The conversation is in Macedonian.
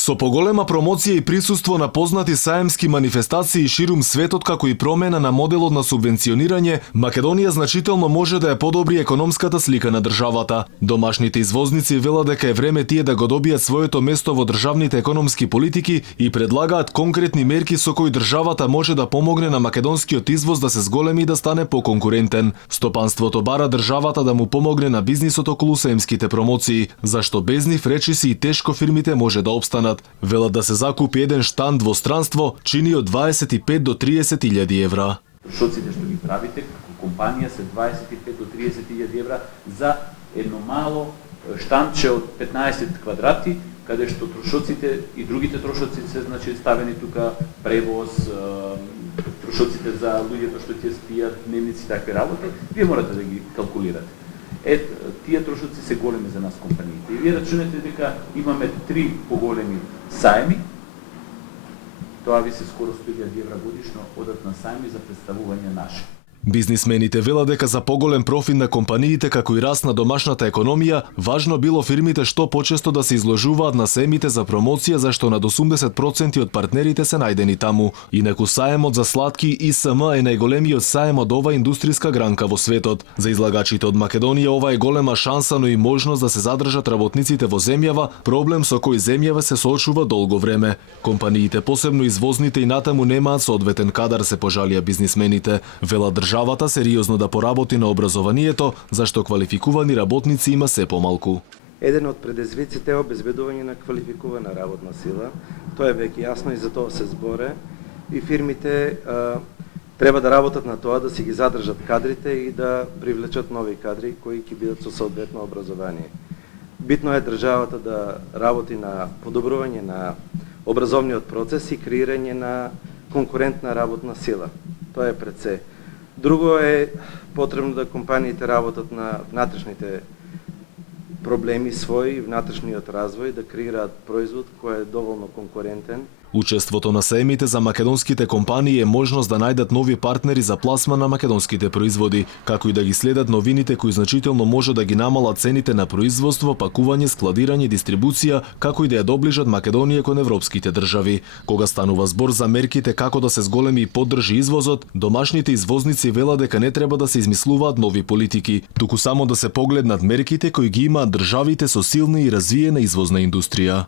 Со поголема промоција и присуство на познати саемски манифестации ширум светот, како и промена на моделот на субвенционирање, Македонија значително може да ја подобри економската слика на државата. Домашните извозници велат дека е време тие да го добијат своето место во државните економски политики и предлагаат конкретни мерки со кои државата може да помогне на македонскиот извоз да се зголеми и да стане поконкурентен. Стопанството бара државата да му помогне на бизнисот околу саемските промоции, зашто без нив речиси и тешко фирмите може да опстанат. Велат да се закупи еден штанд во странство чини од 25 до 30.000 евра. Трошоците што ги правите како компанија се 25 до 30.000 евра за едно мало штандче од 15 квадрати, каде што трошоците и другите трошоци се ставени тука, превоз, трошоците за луѓето што ќе спијат, дневници, такви работи, вие морате да ги калкулирате. Тие трошоци се големи за нас компаниите. И вие рачунете дека имаме 3 поголеми саеми, тоа ви се скоро 100.000 евра годишно одат на саеми за представување наши. Бизнисмените велат дека за поголем профит на компаниите како и раст на домашната економија, важно било фирмите што почесто да се изложуваат на саемите за промоција, зашто над 80% од партнерите се најдени таму. Инаку саемот за сладки ИСМ е најголемиот саем од оваа индустријска гранка во светот. За излагачите од Македонија ова е голема шанса, но и можност да се задржат работниците во земјава, проблем со кој земјава се соочува долго време. Компаниите, посебно извозните, и натаму немаат соодветен кадар, се пожалија бизнисмените. Велат државата сериозно да поработи на образованието, зашто квалификувани работници има се помалку. Еден од предизвиците е обезбедување на квалификувана работна сила. Тоа е веќе јасно и за тоа се зборе. И фирмите треба да работат на тоа да си ги задржат кадрите и да привлечат нови кадри кои ќе бидат со соодветно образование. Битно е државата да работи на подобрување на образовниот процес и креирање на конкурентна работна сила. Тоа е пред се. Друго е потребно да компаниите работат на внатрешните проблеми своји, внатрешниот развој, да креираат производ кој е доволно конкурентен. Учеството на саемите за македонските компании е можност да најдат нови партнери за пласман на македонските производи, како и да ги следат новините кои значително може да ги намалат цените на производство, пакување, складирање, дистрибуција, како и да ја доближат Македонија кон европските држави. Кога станува збор за мерките како да се зголеми и поддржи извозот, домашните извозници велат дека не треба да се измислуваат нови политики, туку само да се погледнат мерките кои ги имаат државите со силна и развиена извозна индустрија.